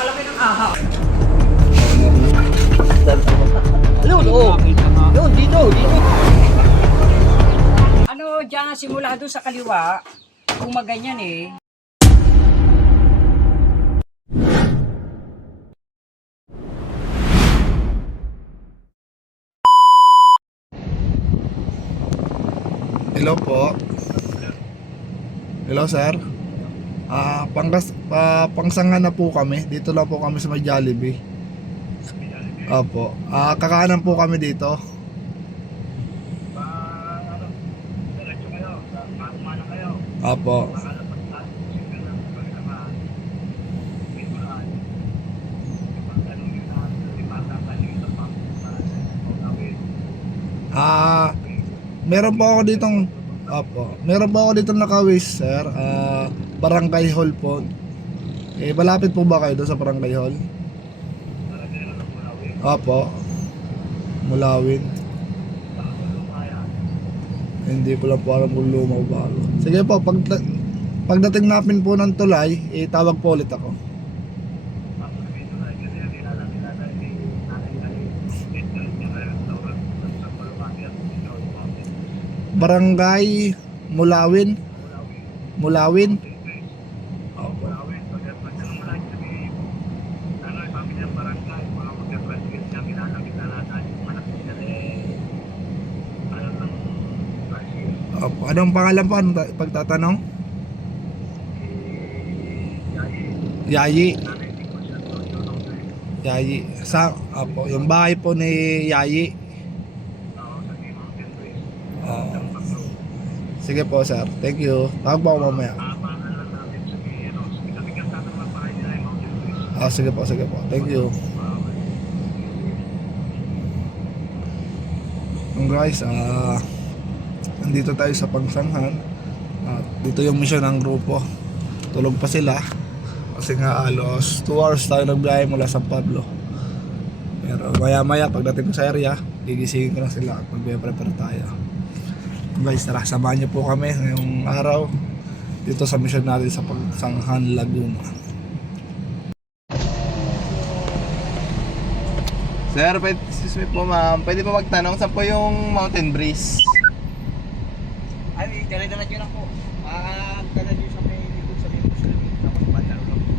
napakalaki ng ahak. Yun, oo. Yun, dito. Ano, diyan simula doon sa kaliwa, gumaganyan eh. Hello po. Hello sir. Pangsangan na po kami. Dito lang po kami sa may Jollibee. Opo. Kakaanan po kami dito. Opo. Meron po ako ditong meron po ako ditong nakawis, sir. Barangay Hall po. Malapit po ba kayo doon sa Barangay Hall? Opo. Mulawin. Hindi ko lang po alam kung lumaw ba. Sige po, pagdating namin po ng tulay, tawag po ulit ako. Barangay Mulawin. Anong pangalan po? Anong pagtatanong? Yayi. Yung bahay po ni Yayi. Sige po sir, thank you. Tawag po ako mamaya. Sige po, thank you. Guys, nandito tayo sa Pangsanghan. Dito yung mission ng grupo. Tulog pa sila kasi nga alos 2 hours tayo nagbiyahe mula San Pablo. Pero maya pagdating ko sa area, gigisingin ko na sila at magbe-prepare tayo. Guys, tara, samahan niyo po kami ngayong araw dito sa mission natin sa Pangsanghan, Laguna. Sir, excuse me po ma'am, pwede po magtanong saan po yung Mountain Breeze? Ay, dala-dala nyo lang po. Dala nyo sa may likod sa may Muslim. Tapos bandaro lang po.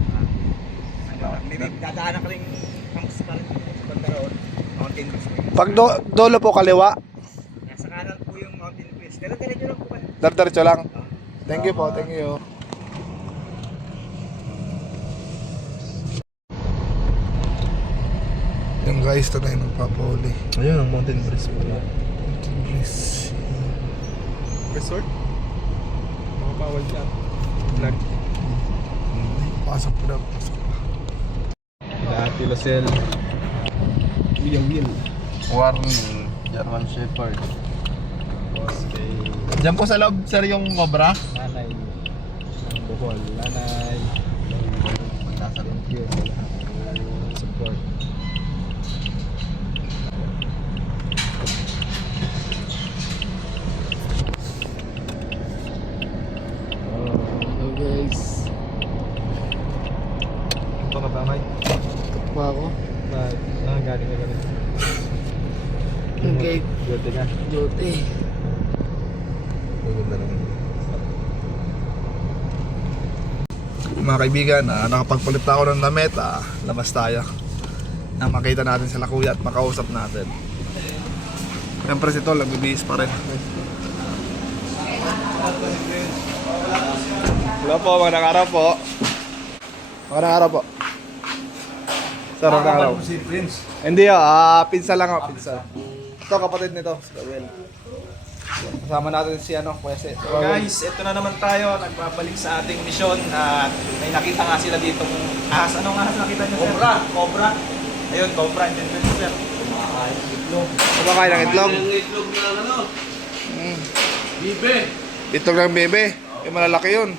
May dadaanan ka rin sa bandaroon. Mountain Breeze. Pag dolo po kaliwa, Nasa kanan po yung Mountain Breeze. Dala-dala nyo lang po. diretso lang. Thank you po, thank you. Yung guys, ito na yung nagpapahuli. Ayun, ang Mountain Breeze po. Please. Resort? Makapawal siya. Vlog. Pasok po na, pasok pa. Dati Losel. Will. Warning. German Shepherd. Diyan po sa loob, sir, yung cobra? Nanay. Ang buhol. Nanay. Nasa Thank you sa lahat. Support. Hello guys. Ito ka ba, Mike? Ito pa ako. Galing ka ganun. Okay. Duty na. Duty. Maganda naman. Mga kaibigan, nakapagpalit ako ng damit. Labas tayo na makita natin sila kuya at makausap natin. Siyempre si Tol, nagbibihis pa rin. Hello po, magandang araw po. Magandang araw po. Sir, magandang araw. Si Prince. Hindi pinsa lang ako, pinsa. Ito kapatid nito, si Kawel. Kasama natin si Kuya Se. Guys, ito na naman tayo, nagbabalik sa ating misyon at may nakita nga sila dito ahas. Anong ahas nakita nyo, sir? Cobra. Ayun, cobra. Diyan din, sir. Kumakain ng itlog. Kumakain ng itlog. Kumakain ng itlog na ano? Bibe. Itlog ng bebe. Yung malalaki yun.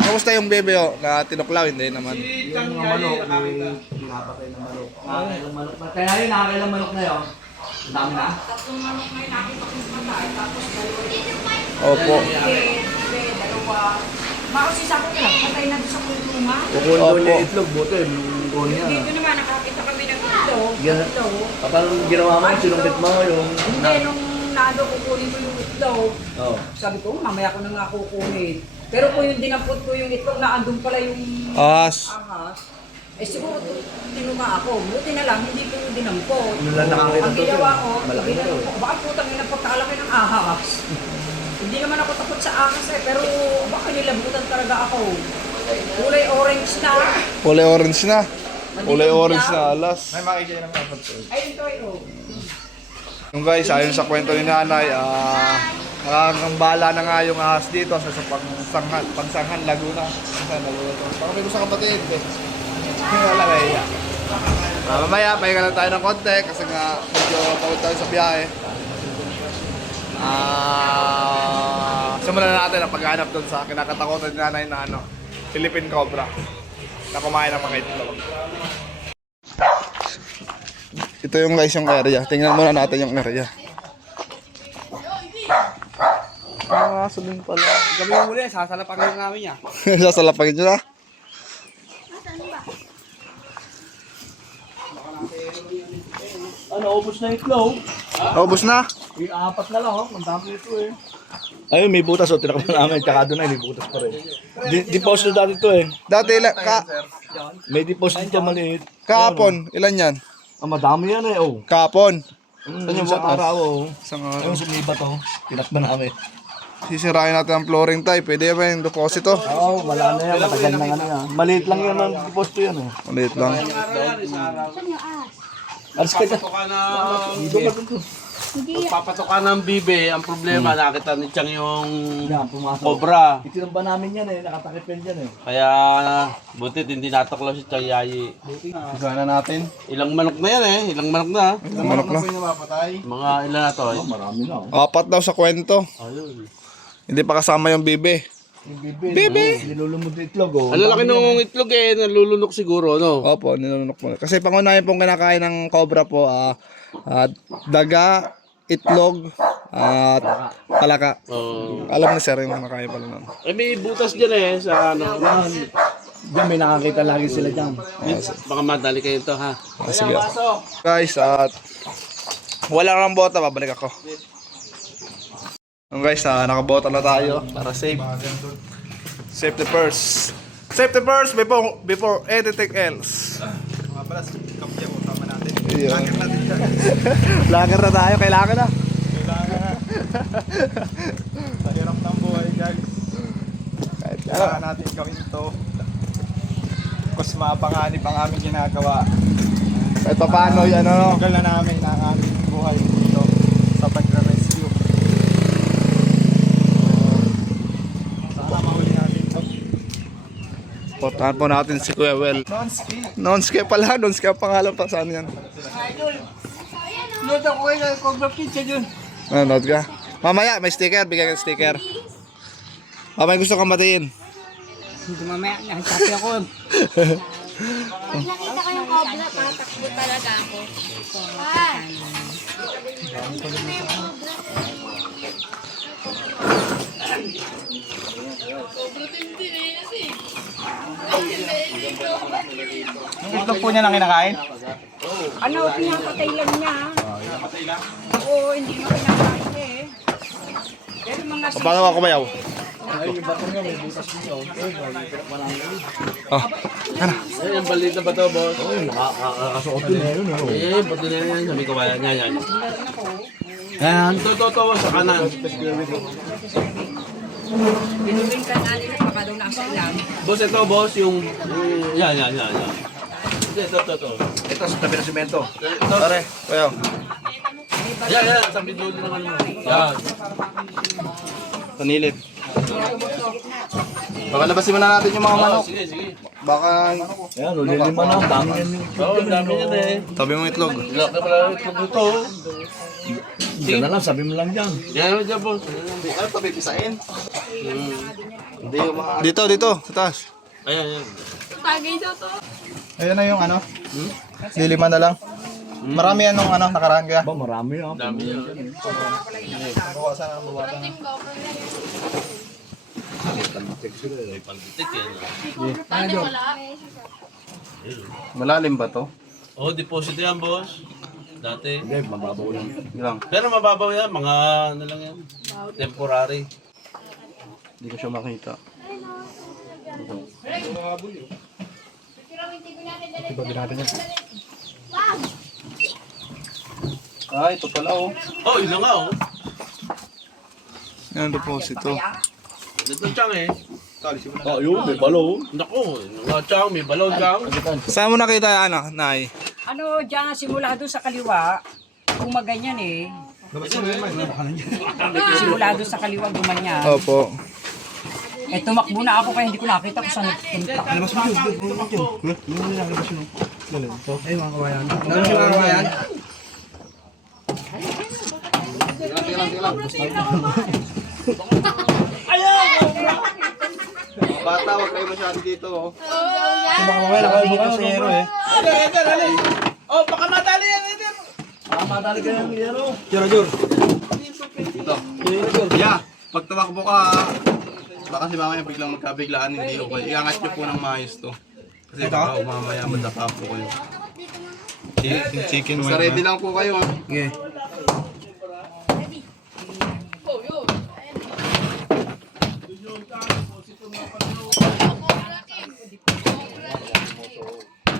Kamusta yung bebe na tinuklaw? Hindi naman. Si Chang Yaya, nakakita. Pinapatay ng manok. Nakakailang manok. Kaya yun, nakakailang manok na yun. Ang dami na. Tatlong manok may nakita kong patay, tapos dalawa. Opo. Dalawa. Mausisa ko lang, patay na doon sa kulungan. Kukunin daw Opo. niya itlog, buto eh. kunin niya. Dito naman, nakakita kami ng itlog. Yan. Itlog. Paano ginawa mo? Sinungkit mo yung... Hindi, nung nado kukunin ko yung itlog, Oo. sabi ko, mamaya ko na nga kukunin. Pero kung yung dinampot ko yung itlog na andun pala yung Ahas. ahas, eh siguro tinuma ako. Buti na lang, hindi ko yung dinampot. Ano lang nakakita Ang to, ginawa sir? ko, Malaki ginano to. ko, baka putang ina pagkalaki ng ahas. Hindi naman ako takot sa ahas eh, pero baka nilabutan talaga ako. Kulay orange na. Kulay orange na. Kulay orange na alas. May makikita ng kapag to. Ayun to, ayun. Yung guys, ayon sa kwento ni nanay, nakakambala na nga yung ahas dito sa pagsanghan Laguna. Laguna to. Baka may gusto kapatid. Wala na iya. Mamaya, pahinga lang tayo ng konti kasi nga medyo pagod tayo sa biyahe. Simulan na natin ang paghanap doon sa kinakatakutan ni nanay na Philippine Cobra na kumain ng mga itlog. Ito yung guys yung area. Tingnan muna natin yung area. Sabihin pala. Gabi yung muli, sasalapagin namin niya. Sasalapagin nyo na. Ubus na itlog. Ubus na. Apat na lang, ang dami ito eh. Ayun, may butas o. Tinakpan namin. Tsaka doon ay may butas pa rin. Deposit na dati ito eh. Dati May deposit dyan maliit. kahapon, ilan yan? Madami yan eh. Oh. Kahapon. Ano yung sa araw oh. Isang Ayun, sumiba to. Tinakpan namin. Sisirain natin ang flooring tayo. Pwede ba yung deposito? Oo, wala na yan. Matagal na ano yan. Maliit lang yan ang deposit yan eh. Maliit lang. Alas ka dyan. Papatok ka ng bibe, ang problema, nakita ni Chang yung Yan, pumasok. cobra. Itinamba namin yan eh. Nakatakip yan dyan eh. Kaya, butit, hindi natuklaw si Chang Yayi. Gana natin. Ilang manok na yan eh, ilang manok na. Manok na. Mga ilan na to eh. Marami na. Apat daw sa kwento. Ayun. Hindi pa kasama yung bibe. Bebe! Nilulumod yung itlog oh. Ang lalaki nung itlog eh, nalulunok siguro, no? Opo, nilunok mo. Kasi pangunahin pong kinakain ng cobra po, daga, itlog, at palaka. Oh. Alam ni sir yung kinakain pala nun. Eh, may butas dyan eh, sa ano. Diyan may nakakita lagi sila dyan. Baka madali kayo ito, ha? Sige. Guys, at wala kang bota, babalik ako. Guys, nakabota na tayo para safe. Safety first. Safety first before anything else. Mga pala, kapya ko, tama natin. Ayun. natin dyan. Lager na tayo, kailangan na. Kailangan na. Sa hirap ng buhay, guys. Kailangan natin gawin ito. Mas mapanganib ang aming ginagawa. Kahit pa paano, yan ano. Tagal na namin ang aming buhay dito sa pagre-rescue. Sana mahuli natin ito. Portahan po natin si Kuya Well. Non-ski. Non-ski pala, non-ski ang pangalan pa saan yan. Load ako kayo ng Cobra Pizza dun. Nanonood ka? Mamaya, may sticker, bigyan ka ng sticker. May gusto kang batiin. Hindi mamaya, nakasabi ako. Pag nakita ko yung cobra, tatakbo talaga ako. Ah! Yung itlog po niya na kinakain? Ano, pinapatay lang niya. Oo, hindi mo pinakain eh. Pero mga Paano ako bayaw? Eh, ang balit na ba ito, boss? Oo, Nakakasuot yun eh. Yun oh. eh, ba't na yan? Sabi ko, kaya niya yan. Ayan, to, sa kanan. Dinubing ka na nila, baka daw nasa ilam. Boss, ito, boss, yung... Yan. Ito. Ito sa tabi ng simento. Ito. Pare, bayaw. Yan, sa bidul naman mo. Yan. Panilip. Baka labasin muna natin yung mga manok. Sige. Baka Ayan, lilima na. Dami yan yung Oo, ang dami yan eh. tabi mo itlog. Ilak na pala itlog nito. Diyan na lang, sabi mo lang dyan. Yan, dyan, boss. Ano ito, pipisain? Hindi yung mga... Dito, sa taas. Ayan. Tagay daw to. Ayun na yung ano? Lilima na lang. Marami yan nung nakaraan kaya. Ba, marami ah. Dami yan. Bawasan ang bawasan. Palpitik yan. Pati wala. Malalim ba to? Oh, deposit yan, boss. Dati. Hindi, mababaw lang. Lang. Pero mababaw yan, mga ano lang yan. Temporary. Hindi ko siya makita. Ah, ito pala oh. Oh, yun na nga, oh. Yan, deposito. Dito siyang eh. Oh, yun, may balo. Naku, nga siyang, may balon siyang. Saan mo nakita yan, Nay? Ano, diyan simula doon sa kaliwa, gumaganyan eh. Simula doon sa kaliwa, gumanyan. Opo. Eh, tumakbo na ako kaya hindi ko nakita kung saan nagpunta. Mga bata, huwag kayo masyado dito oh. Oh, baka madali yan, Eder. Yeah, pag tumakbo ka, baka si mamaya biglang magkabiglaan, hindi okay. Iangat nyo po ng maayos to. Kasi baka mamaya madapa po kayo. Chicken Basta ready lang po kayo ha.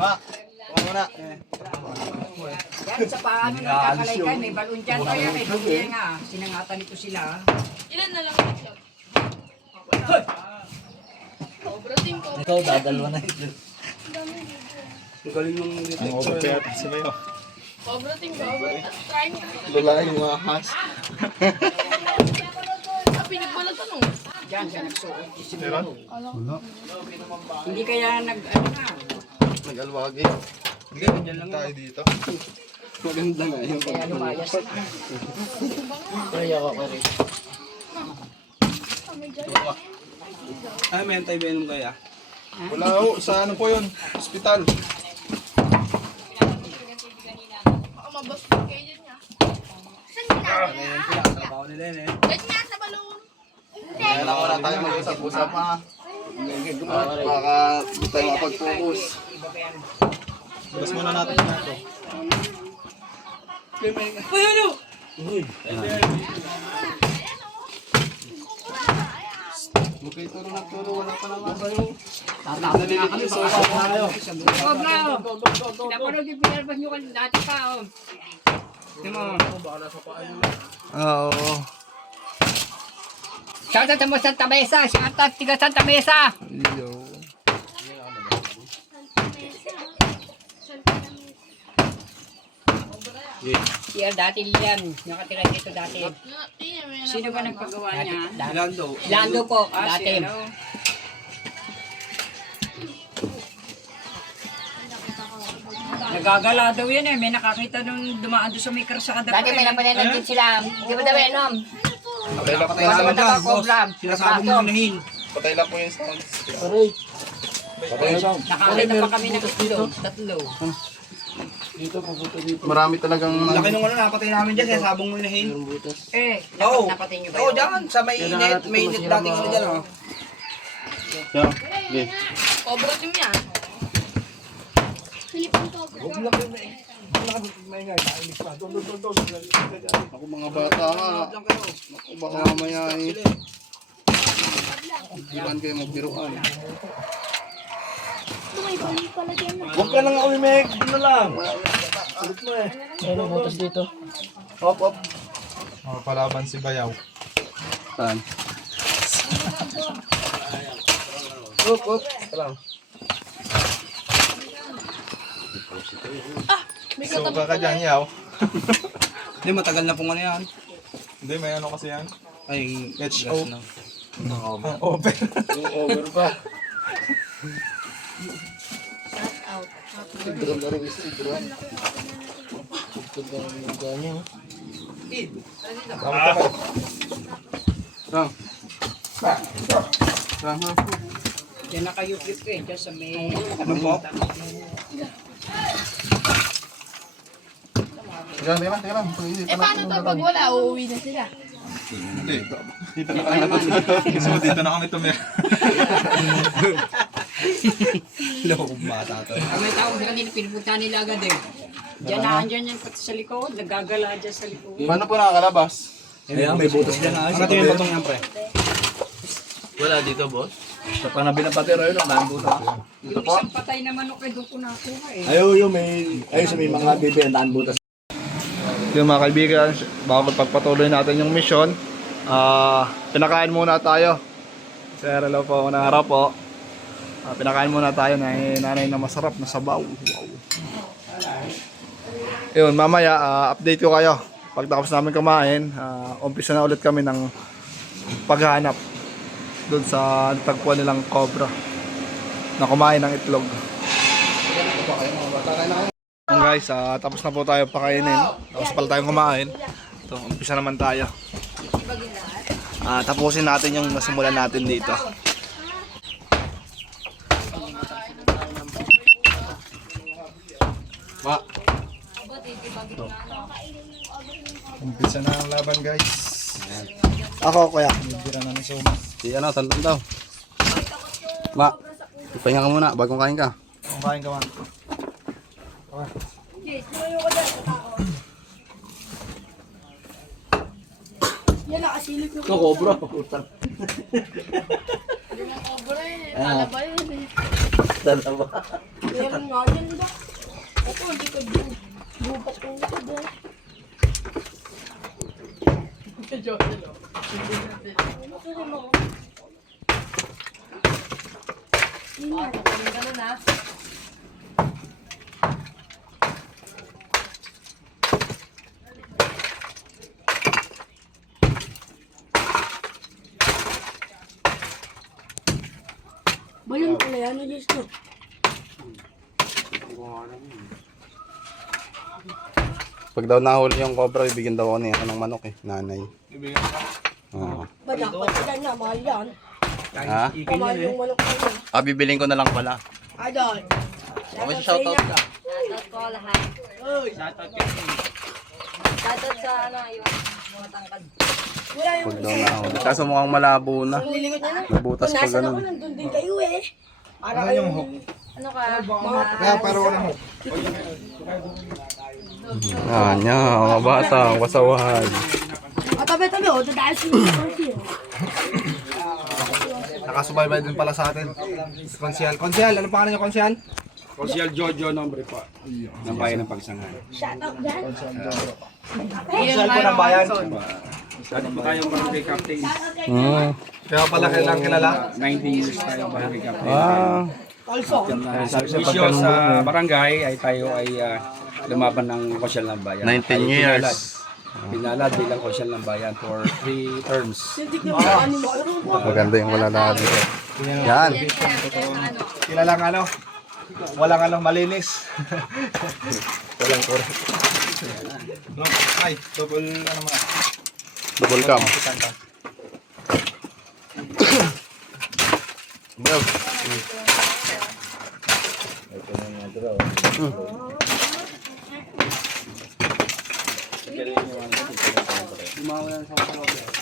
Ma, huwag mo na. Yan sa paano nagkakalay may balon dyan. Kaya may balon nga. Sinangatan nito sila. Ilan na lang ito? Obrating ko. Ikaw, dadalwa na ito. Ang overpayat si Mayo. Obrating ko. Trying ko. Lula yung ahas. Ah, pinagbalat ano? Diyan, siya nagsuot. Hindi kaya ano na. Nag-alwagi. Tayo dito. Maganda nga yung Kaya lumayas na. Ay, may anti-venom kaya? Wala ho, sa ano po yun? Hospital. Baka mabastos kayo dyan niya. Saan niya? Trabaho nila yun eh. Dyan niya sa balon. Kaya na wala tayo mag-usap-usap ha. Baka hindi tayo makapag-focus. Bukas muna natin na ito. Huwag kayo turo na turo, wala pa naman kayo. Tatapos na kami. Napanood yung pinalabas nyo kanina dati pa, oh. Oo. Shoutout mo Santa Mesa, shoutout tiga Santa Mesa. Yo. Yan, dati yan. Nakatira dito dati. Sino ba nagpagawa niya? Lando. Lando po, dati. Nagagala daw yan eh. May nakakita nung dumaan doon sa may karsada. Dati may napananan din sila. Di ba daw ano? Patay lang po Patay yung lang sound. dyan, boss. Cobra. Sinasabi mo hinahin. Patay lang po yung sound. Nakakita pa kami ng tatlo. Marami talagang... Laki nung ano, napatay namin dyan, sinasabong mo hinahin. Eh, Oo. napatay niyo ba Oo, yun? dyan. Sa may net dating ano dyan, oh. Cobra team yan. Philippine Cobra. Ako mga bata nga. Ako baka mamaya eh. Iban kayo magbiruan. Huwag ka lang ako may ano lang. Ulit mo eh. Ano butas dito? Hop, hop. Palaban si Bayaw. Saan? Hop, hop. Lang. Suka ka dyan, Yaw. Hindi, matagal na pong ano yan. Hindi, may ano kasi yan. Ay, HO. gas na. Open. Over pa. Sidron na rin, sidron. Rang. Rang ha. Diyan na kayo flip eh. Diyan sa may... Ano po? Teka lang. Eh, paano to pag wala? Uuwi na sila. Hindi. Dito na kami natutulog. So, dito na kami tumira. Lokong bata to. Ang may tao sa kanila, pinupunta nila agad eh. Diyan na, andyan yan pati sa likod. Nagagala dyan sa likod. Paano po nakakalabas? Ayan, may butas dyan na. Ano tingin patong yan, pre? Wala dito, boss. Sa panabi ng patero yun, ang butas. Yung isang patay na manok ay doon ko nakuha eh. Ayun sa may mga bibi, ang daan butas. Yung mga kaibigan, bago pagpatuloy natin yung mission, pinakain muna tayo. Sir, hello po, unang araw po. Pinakain muna tayo ng nanay na masarap na sabaw. Wow. Yun, mamaya update ko kayo. Pagtapos namin kumain, umpisa na ulit kami ng paghanap doon sa tagpuan nilang cobra na kumain ng itlog. Guys, tapos na po tayo pakainin. Tapos pala tayong kumain. Ito, umpisa naman tayo. Tapusin natin yung nasimulan natin dito. Umpisa na ang laban, guys. Ako kuya. Si ano, tantan daw. Ma, ipahinga ka muna bago kain ka. Kumain ka man. Yan nakasilip yung Cobra. cobra eh. Talaba yun eh. Dalawa. Meron nga yan ba? Ito, hindi ko bubat kong ito ba? Bayan pala yan, Diyos ko. Pag daw nahuli yung cobra, bibigyan daw ako niya ng manok eh, nanay. Oo. Ba dapat yan na, mahal yan. Ha? Kamahal yung manok na yun. Bibiling ko na lang pala. Idol. Okay, shoutout ka. Shoutout ko lahat. Shoutout sa ano, yung mga tangkad. Wala yung Pag daw nahuli. Kaso mukhang malabo na. lilingot niya na. Nabutas Kung pa nasan ako, ganun. nandun din kayo eh. Para kayong ano ka? Kaya pero wala mo. Nya, mga bata, wasawan. Tabi-tabi, o, dahil siya. Nakasubaybay din pala sa atin. Konsyal. Konsyal, ano pangalan niyo, Konsyal? Consial Jojo nombre po. Ng bayan ng Pagsangan. Shoutout dyan. Konsyal po ng bayan. Dati po tayong barangay captain. Kaya pala kailang kilala. 19 years tayong barangay captain. Sabi sa Misyon sa barangay ay tayo ay lumaban ng konsyal ng bayan. 19 Tayo years. Pinalad bilang konsyal ng bayan for 3 terms. Maganda yung wala natin. Yan. Kilalang ano? Walang ano, malinis. Walang kore. No, ay, double ano mga. Double cam. Bro.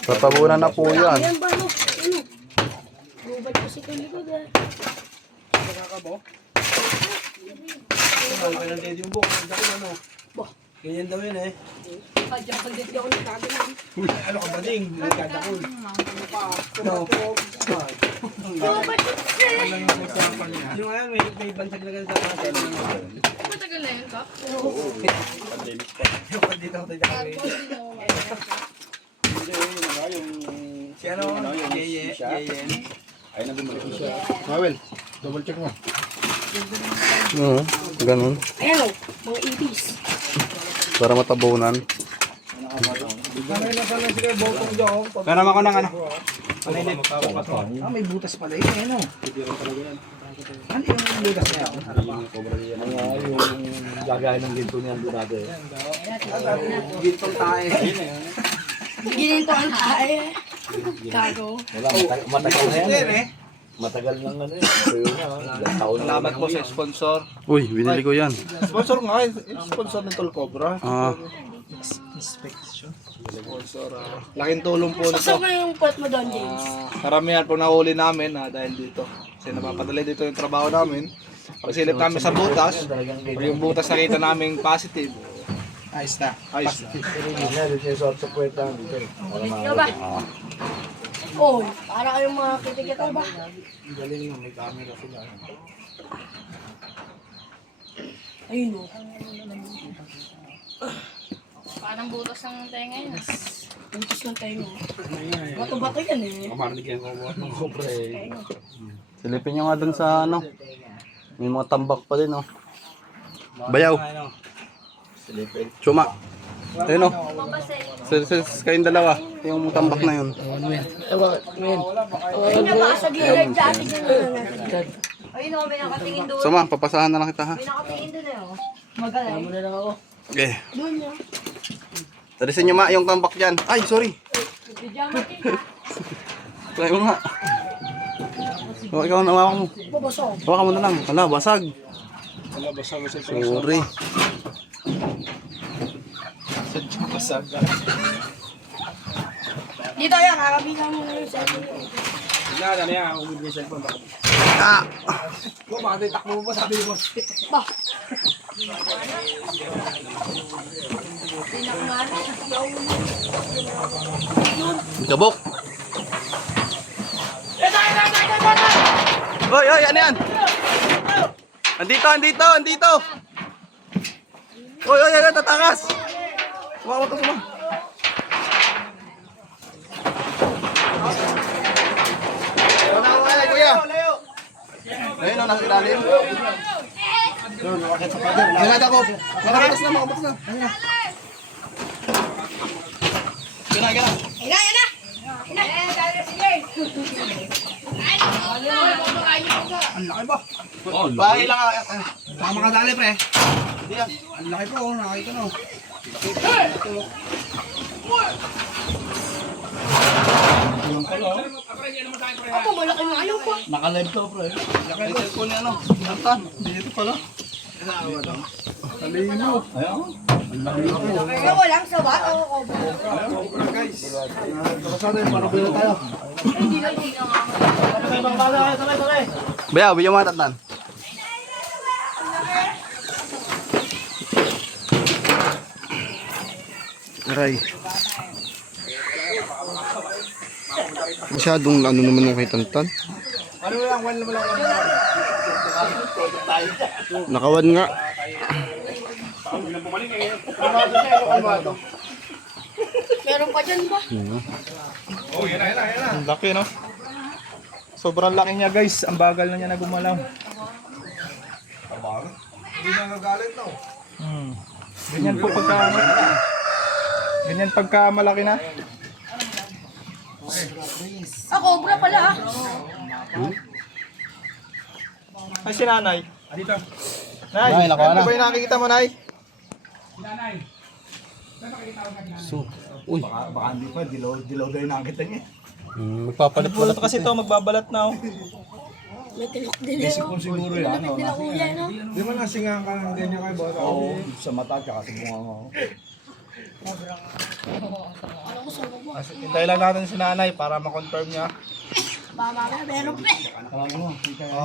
Tatabunan na po yan. Yan ba, no? Ano? Bubat ko si Kulikod eh. Ganyan daw yun eh. Kadyak di ako nagkagalan. Ano ka ba ding? Nagkadakol. Bubat ko eh. Yung ayan, may bansag na ganun sa mga Matagal na yun, Kap? Si ano? Yeye. Ay, nabumalik siya. Mawel, double check mo. Oo, ganun. Ayan o, mga 80s. Para matabunan. Pero ako ng ano. May butas pala yun, ano? Ano yung butas niya? Yung gagahin ng ginto niyan doon natin. Gintong tayo. Ginito ang tayo. Gago. Wala, matagal na yan eh. Matagal lang ano eh. Pero na, taon na Salamat po sa sponsor. Uy, binili ko yan. Sponsor nga, sponsor ng Tol Cobra. Sponsor. Laking tulong po nito. Saan yung pot mo doon, James? Karamihan po nahuli namin dahil dito. Kasi napapadali dito yung trabaho namin. Pagsilip namin sa butas, pag yung butas nakita namin positive, Ayos na. ayos na. Ikaw ba? Oh, para kayong mga kitikita ba? Galing na, may camera sila. Ayun o. Parang butas ng tenga yun. Putis ng tayo. Bato-bato yan eh. Silipin nyo nga dun sa ano. May mga tambak pa din, oh. Bayaw. Chuma. Ayun, oh. Kayong dalawa. Yung tambak na yun. Ayun na ba sa gilid dati dyan na. Ayun o, may nakatingin doon. Sama, papasahan na lang kita, ha. May nakatingin doon eh. Magaling. Okay. Doon niya. Tarisin nyo ma yung tambak dyan. Ay, sorry. Pijama din ha. Try mo nga. O, ikaw na hawakan mo. Babasok. Hawakan mo na lang. Wala, basag. Wala ba sa Sorry. Dito yan, kakabigan mo na yung cellphone. Ah! Ba? Gabok. Hoy, hoy, ano yan? Andito. Hoy, tatakas. Sumama to, sumama. Kuya. Ayun, nasa ilalim. Nilada ko. Makabatas na. Gana. Yan na! Bahay lang. Tama ka dali, pre. Ang laki po, nakita na. Ako, malaki nga yung po. Naka-live to, bro. Laki ng cellphone niya, ano? Tantan. Dito pala. Talino. Ayun. Kaya walang sawa o cobra. Bayaw, bigyan mo Tantan. Aray. Masyadong ano naman yung kay Tantan. Nakawan nga. Meron pa dyan ba? Ang laki, no? Sobrang laki niya, guys. Ang bagal na niya na gumalaw. Hindi na nagagalit, no? Ganyan po pagka... Ganyan pagka malaki na. Ah, cobra pala ah. Ay, si nanay. Dito. Nay, ano ba yung nakikita mo, nay? Baka hindi pa, dilaw daw yung nakita niya. Magpapalit kasi to, magbabalat na, oh. May tilok-dilaw. Siguro yan, May tilok-uya, no? Di ba nasingahan ka ng ganyan kay Bata? Oo, sa mata, tsaka sa bunga mo. Ano ko sa labo? Hintay lang natin si nanay para ma-confirm niya. Baba na, meron pa.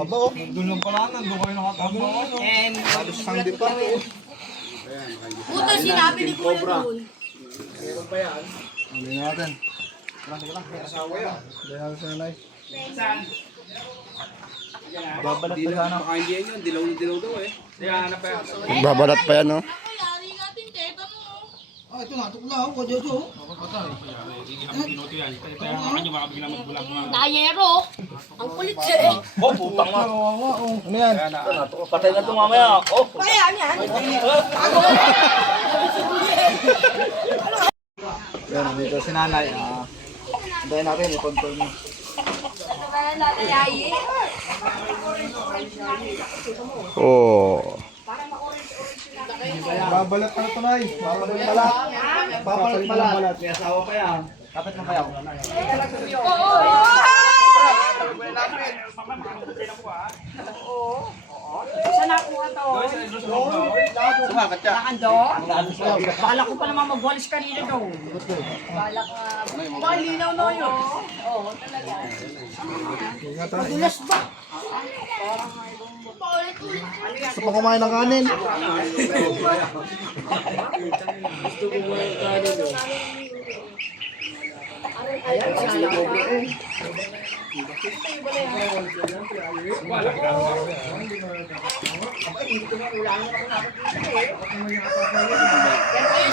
Aba, doon lang pala, nandun kayo nakatamba. And, Halos sandi pa. puto sinabi ni Kuya doon. Hindi natin. Asawa yan. Hindi natin si nanay. Babalat pa sana. Babalat pa yan, no? Ah, ito nga, tuklaw, kodyoso. Dayero. Ang kulit siya eh. Oh, putang nga. Ano yan? Patay na ito mamaya. Oh, Kaya yan. Yan, nandito si nanay. Hintayin natin, i-confirm niya. Oh. Babalat pa na ito, nay. Babalat pala. Babalat pala. May asawa pa yan. Kapit na kayo. Saan nakuha to? Sumakat siya. Nakando? Bala ko pa naman magwalis kanina daw. Balak nga. Malinaw na yun. Oo, talaga. Madulas ba? Gusto pa kumain ng kanin.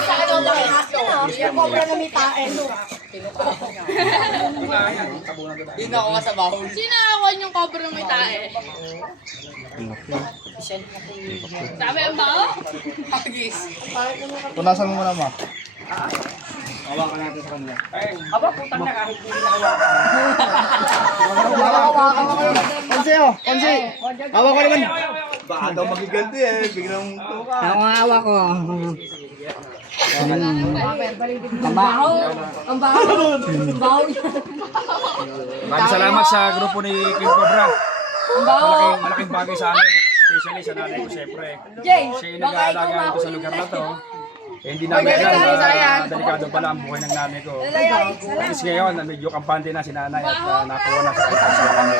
Sa ano lang akin ah. Yung cobra na may tae. Sinakawan yung cobra ng may tae. Sabi ang bao? Hagis. Punasan mo muna, ma. Aba, putang na kahit hindi nakawakan. Konsi, oh! Konsi! Hawa ko naman! Baka daw magiganti eh. Biglang tuka. Ako nga awa ko. Ang baho. Ang baho. Ang baho. Maraming salamat sa grupo ni King Cobra. Ang baho. Malaking bagay sa amin. Especially sa nanay ko, siyempre. Jay, Siya yung baka ikaw nag-aalaga dito sa mahuli. lugar na to. Eh, hindi namin alam na delikado pala ang buhay ng nanay ko. Tapos ngayon, medyo kampante na si nanay at nakuha na sa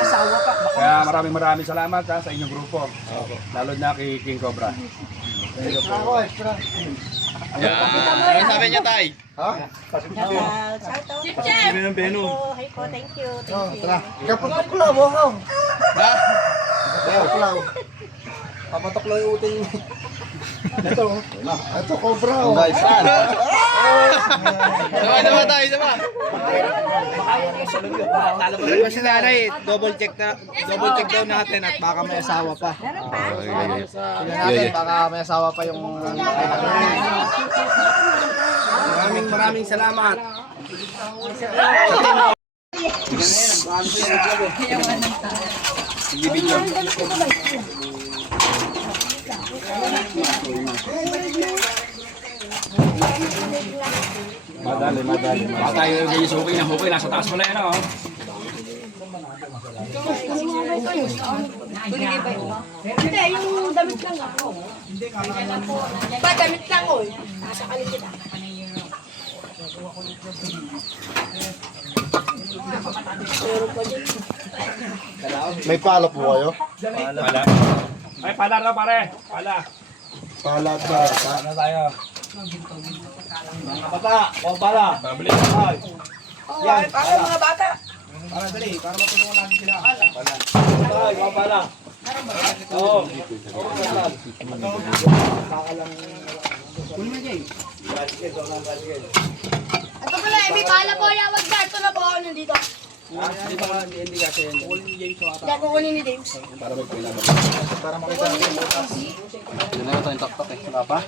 Asawa pa. Kaya maraming salamat sa inyong grupo. Lalo na kay King Cobra. Ano sabi niya, Tay? Chip chip! Hi po, thank you. Thank you. Kapatok lang mo, ha? Ha? Kapatok lang. Kapatok lang yung uting. Ito, cobra. Oh. Guys, saan? Sama, Tay, sama. Kasi nanay, double check daw natin at baka may asawa pa. Tingnan natin, baka may asawa pa yung... Maraming salamat. Madali. Baka tayo yung suki na hukay. Nasa taas pala yan, oh. Hindi, yung damit lang ako. Ba, damit lang ko. Nasa kalikita. May pala po kayo? Pala. Ay, pala na pare. Pala. Pala ba? Ano tayo? Bata, o pala. Pabili. Yan, Para mga bata. para dali, para matulungan natin sila. Pala. Ay, o pala. Oo. Ito pala, may pala po. Wag ka. Ito na po ako nandito. Hindi kasi yan. Hindi, kukunin ni James. Para makita natin. Doon na tayong taktak eh. Wala pa?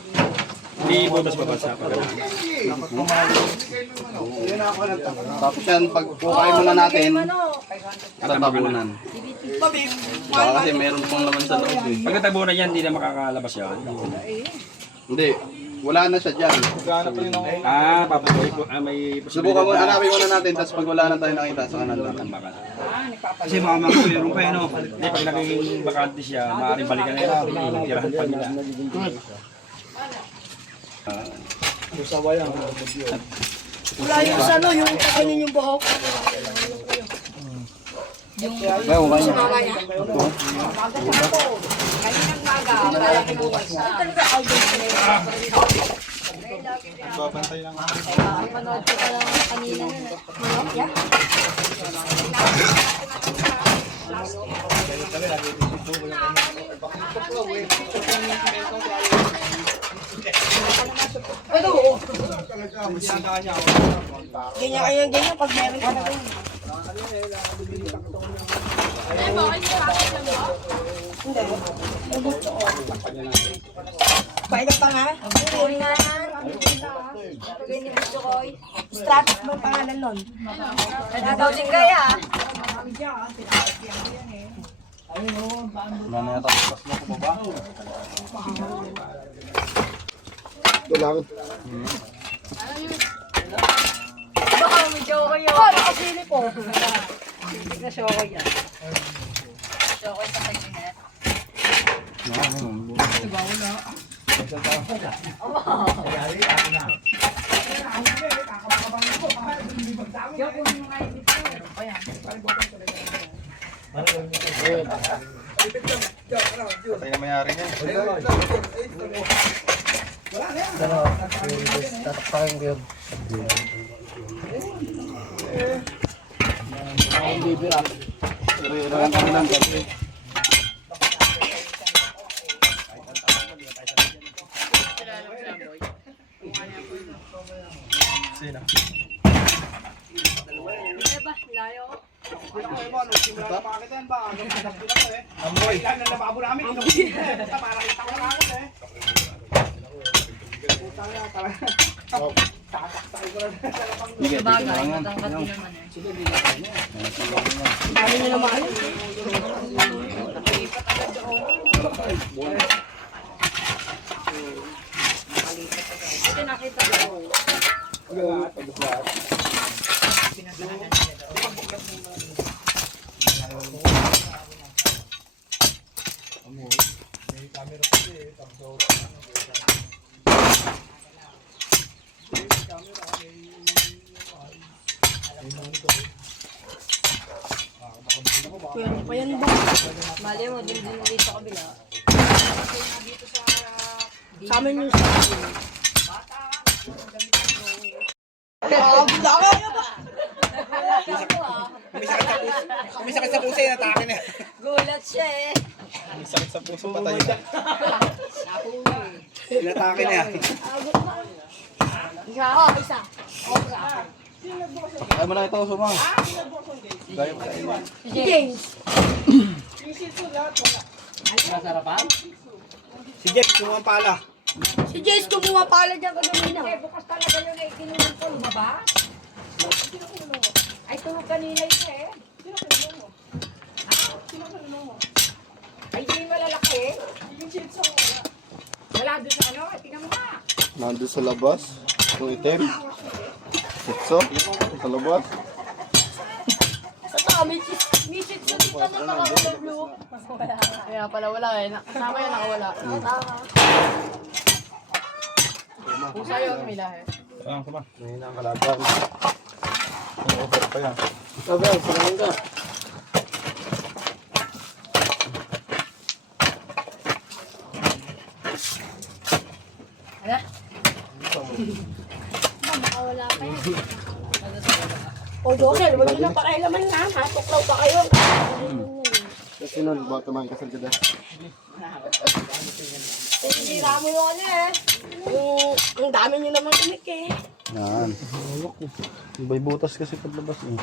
Hindi butas pa ba sa pag Tapos yan, pag kukain muna natin, tatabunan. Baka kasi meron pong laman sa loob eh. Pag natabunan yan, hindi na makakalabas yan. Hindi, wala na siya dyan. Ah, papabuhay po. Ah, may Subukan mo, hanapin muna natin, tapos pag wala na tayo nakita sa kanan lang. Kasi mga mayroon pa yun, oh. Hindi, pag naging bakante siya, maaaring balikan nila. Tirahan pa nila. Wala yung sa ano, yung kakainin yung buhok. Yung mama niya. Kaninang maga. Para kinuwas. Ay, talaga, Alvin. Babantay lang. Manood ko pa lang kanina nun. Manok, yeah? Ano? Ganyan pag meron ka na ganyan. Ay, bakit yung akin lang ba? Hindi. Gusto ko. Pwede pa nga. Pwede nga yan. Ganyan gusto ko. Strategic bang pangalan nun? Nagaw din kaya. Mamaya tapos mo ko ba? Ito lang. Baka medyo kayo. Oo, nakasili po. Hindi na siya ako yan. So, okay sa kaginet. Patay na mayari niya. Tatakpakin ko yun. Pwede pa yan ba? Mali mo, din dito sa kabila. Sa amin yung sa amin. Bula ka na ba? May sakit sa puso yung atake na. Gulat siya eh. May sakit sa puso, patay na. Inatake na yan. Isa. Ay mo na ito, suma. Si James. Si Jeff, sumang pala. Si James kumuha pala dyan kanina. Bukas talaga yun ay kinulong ko, lumaba. Ay, tulog kanina yun eh. Ay, di malalaki. Wala doon sa ano, tingnan mo nga. Nandun sa labas. Kung itim. Sitso. Sa labas. Sa may shih tzu dito na nakakulay blue. Kaya pala wala eh. Kasama yan nakawala. Pusa yun, may lahi. Mahina ang kalaban. Okay pa yan. Sabi, sarang ka. Nakawala pa yan. O Jokel, huwag nyo na pakialaman na. Tuklaw pa kayo. Kasi nun, bata man kasal ka dahil. Hindi ramo yung ano eh. Ang dami nyo naman tinik eh. Yan. May butas kasi paglabas eh.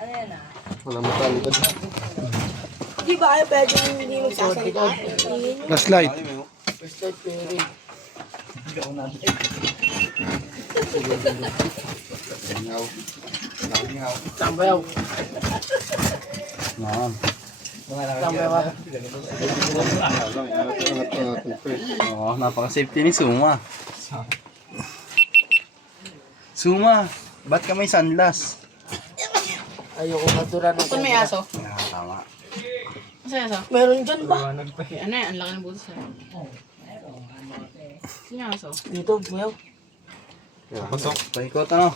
Ano yan ah? Wala matalipad na. Di ba kayo pwede hindi magsasalita? Flashlight. Sambayaw. Yan. Sambayaw. Oo, napaka-safety ni Suma. Suma, ba't ka may sunlass? Ayoko madura ng Kung may aso? Tama. Masaya aso? Meron dyan ba? Ano yan? Ang laki ng butas yan. Sino yung aso? dito, buyaw. Paikot ano?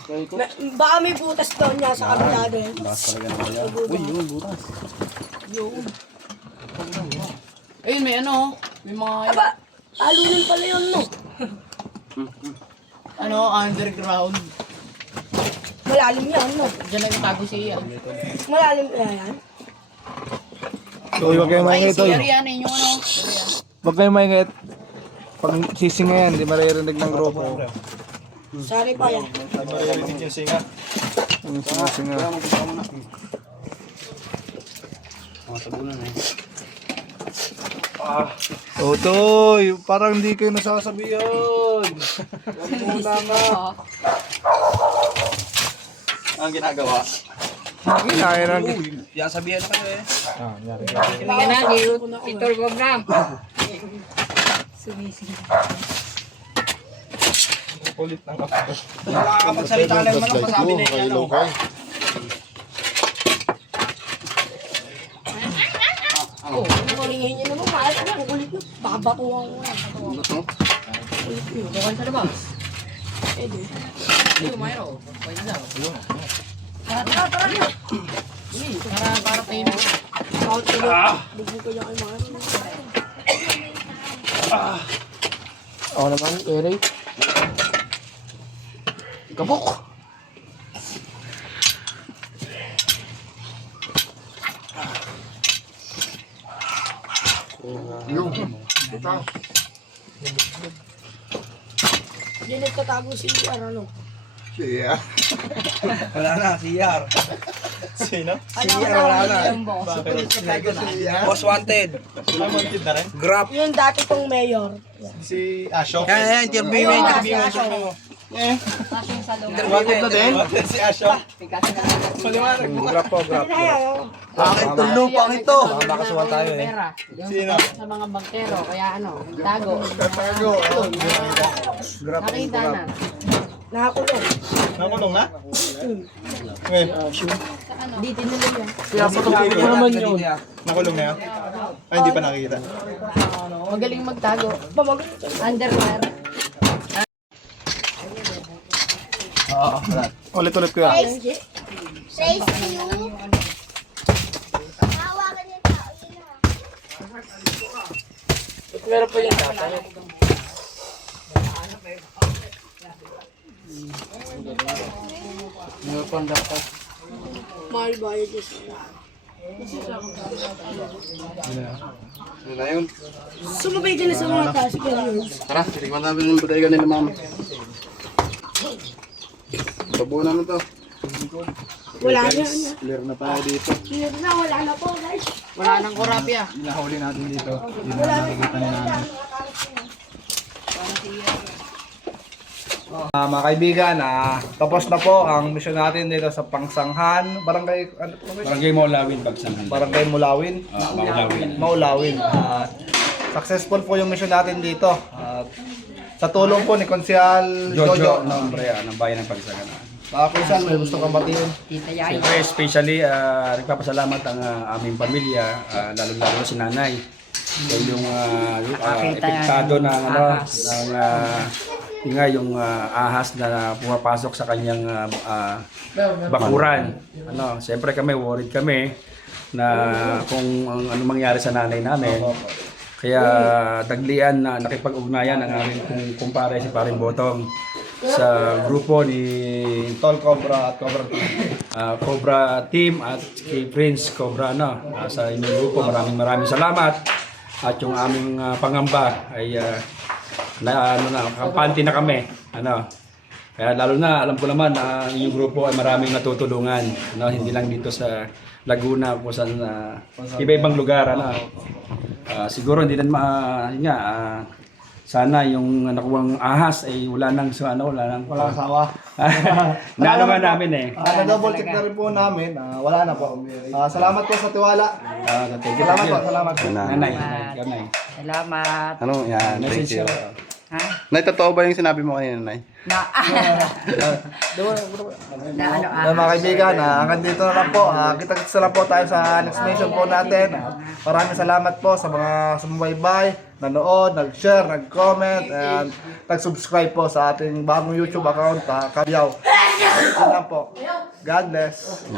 Baka may butas daw niya sa kabila din. Lakas talaga naman yan. Uy, yun, butas. Ayun, may ano. May mga Aba, alunin pala yun no. ano, underground. Malalim yan no. Diyan nagtatago siya. Malalim yan. So, huwag kayong Ay, maingay si tol. Ariana yung ano. Huwag kayong maingay. Pag sisinga yan, di maririnig ng grupo. Sorry pa yan. Maririnig yung singa. Yung singa. Mga sabunan eh. Toy, parang hindi kayo nasasabi yun. Huwag muna nga. Ang ginagawa? Kaya na. Yan sabihan na kayo eh. Tingnan na, ni Tito Bogram. Ulit ng kapito. Nakakapagsalita lang naman ang pasabi na yung ano. Kulihin niyo naman, maalas na. Ang kulit Babatuhan ko yan. Ano to? Bukal sa labas. Hindi, mayroon. Pwede daw. Tara. Para tayo na. Bawat tulog. Bugbo ko yan kay mga. Ako naman, Eric. Kabok! Hindi nagtatago si ano. Siya. Wala na, CR. Sino? Wala na. Most wanted. Wanted na rin. Grab. Yung dati kong mayor. Si Asho. Yan, interview mo, interview mo. Kasing sa loob. Wanted na din? Wanted si Asho. Maliwanag mo. Grab po, grab. Akin itong lupang ito. Makakasuhan tayo eh. Pera. Yung Sino? sa mga bangkero. Kaya ano, tago. Nakita na. Nakakulong. Nakulong na? Ngayon. Dito na lang yan. Nakulong naman yun. Nakulong na yan? Ay, hindi pa nakikita. Magaling magtago. Underwear. Ulit-ulit ko yan. Praise to you. Hawakan niya tao. Yun na. Meron pa yung data. Meron pa ang data. Mahal bayad yung Ano na yun? Sumabay ka na sa mga taas. Tara, titikman namin yung bodega nila mama. Tabuo naman to. Wala na. Clear na tayo dito. Wala na po guys. Wala nang korapya. Nahuli natin dito. Mga kaibigan, tapos na po ang mission natin dito sa Pangsanghan, Barangay, ano po ba? Barangay Maulawin, Pagsangan. Barangay Mulawin. Maulawin. Maulawin. Successful po yung mission natin dito. Sa tulong po ni Konsyal Jojo, Jojo. nombre ng bayan ng Pagsangan. Konsyal, may gusto kang batiin. Tita Yaya. Siyempre, especially, nagpapasalamat ang aming pamilya, lalo-lalo si nanay. Dahil yung epektado ng yung ahas na pumapasok sa kanyang bakuran. Siyempre kami, worried kami na kung ano mangyari sa nanay namin. Kaya daglian na nakipag-ugnayan ang aming kumpare si Paring Botong sa grupo ni Tol Cobra at Cobra Team at kay Prince Cobra sa inyong grupo. Maraming salamat at yung aming pangamba ay kampante na kami. Kaya lalo na alam ko naman na inyong grupo ay maraming natutulungan, hindi lang dito sa Laguna kung saan iba-ibang lugar. Siguro hindi na sana yung nakuwang ahas ay wala nang Wala asawa. Naano nga namin eh. Na-double check na rin po namin. Wala na po. Salamat po sa tiwala. Salamat po. Nanay. Salamat. Ano? Yan, thank you. Ha? Nay, totoo ba yung sinabi mo kanina, Nay? Na Mga kaibigan, hanggang dito na lang po. Kita-kita lang po tayo sa next mission po natin. Maraming salamat po sa mga sumubaybay, nanood, nag-share, nag-comment, and nag-subscribe po sa ating bagong YouTube account, Kabyaw. Yun lang po. God bless.